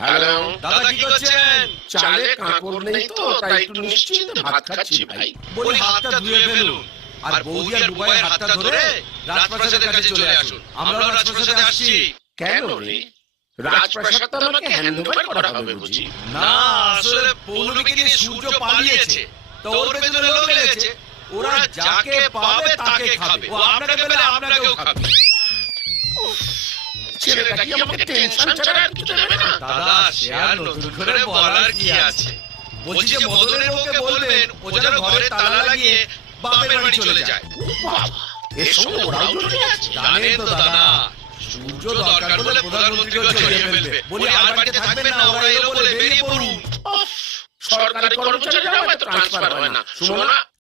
Hello দাদা কি করছেন? চালে কাঁকড় নেই তো তাই একটু নিশ্চিন্তে ভাত খাচ্ছি ভাই। বলি হাতটা ধুয়ে ফেলুন আর বৌদি আর বুবাইয়ের হাতটা ধরে রাজপ্রাসাদের কাছে চলে আসুন। আমরাও রাজপ্রাসাদে আসছি। কেন রে, রাজপ্রাসাদ তো আমাকে হ্যান্ডওভার করা হবে বুঝি? না, আসলে পৌলমীকে নিয়ে সূর্য পালিয়েছে, তো ওর পেছনে লোক লেগেছে। ওরা যাকে পাবে তাকে খাবে। ও আপনাকে পেলে আপনাকেও খাবে। ছেলেটা কি আমাকে টেনশন ছাড়া আর কিছু দেবে না? দাদা, সে আর নতুন করে বলার কি আছে? বলছি যে মদনের বউকে বলবেন ও যেন ঘরে তালা লাগিয়ে বাপের বাড়ি চলে যায়। ও বাবা, এর সঙ্গে ওরাও জড়িয়ে আছে? জানেন তো দাদা, সূর্য দরকার বলে প্রধানমন্ত্রীকে জড়িয়ে ফেলবে। বলি আর বাড়িতে থাকবেন না, ওরা এলো বলে বেরিয়ে পড়ুন। সরকারি কর্মচারীরাও এত ট্রান্সফার হয় না, শোনো না।